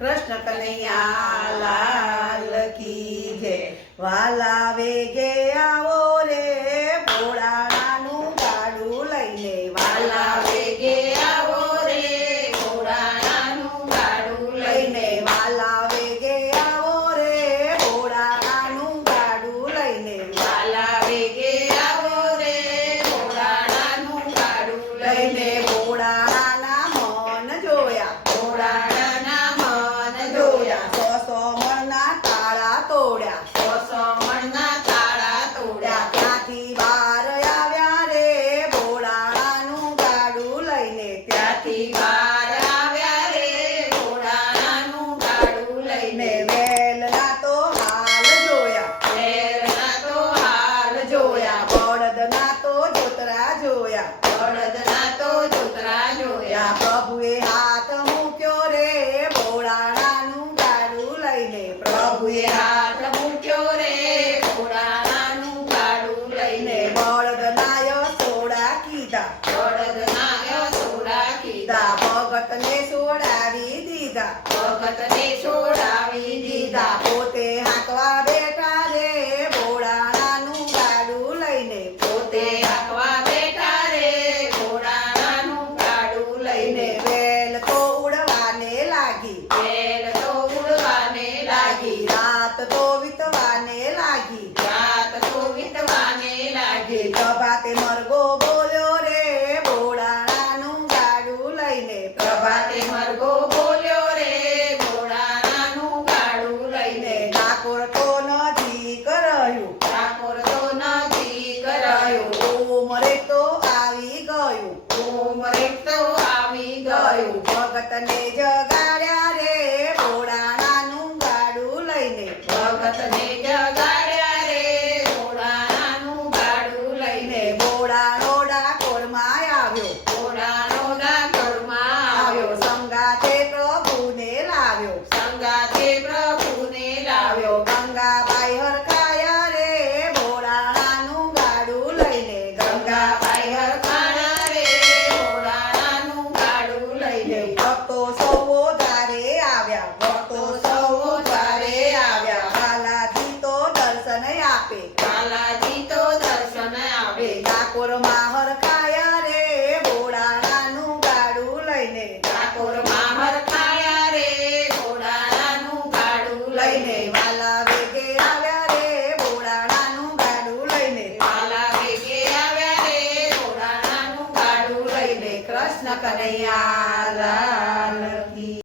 કૃષ્ણ કનૈયા લાલ કી જય. વાલા વેગે આવો ભગતને છોડાવી દીધા. ભગતને છોડાવી દીધા. પોતે હાંકવા બેઠા રે ભોળાનાનું ગાડું લઈને. પોતે હાંકવા બેઠા રે ભોળાનાનું ગાડું લઈને. વેલ તો ઉડવાને લાગી. વેલ ભગતને જગાડ્યા રે ભોળાનાનું ગાડું લઈને. ભગતને જગા ઠાકોરમાં હરખાયા રે ગાડું લઈને. ઠાકોરમાં હરખાયા રે ભોળાનાનું ગાડું લઈને. વાલા વેગે આવ્યા રે ભોળાનાનું ગાડું લઈને. વાલા વેગે આવ્યા રે ભોળાનાનું ગાડું લઈને. કૃષ્ણ કનૈયા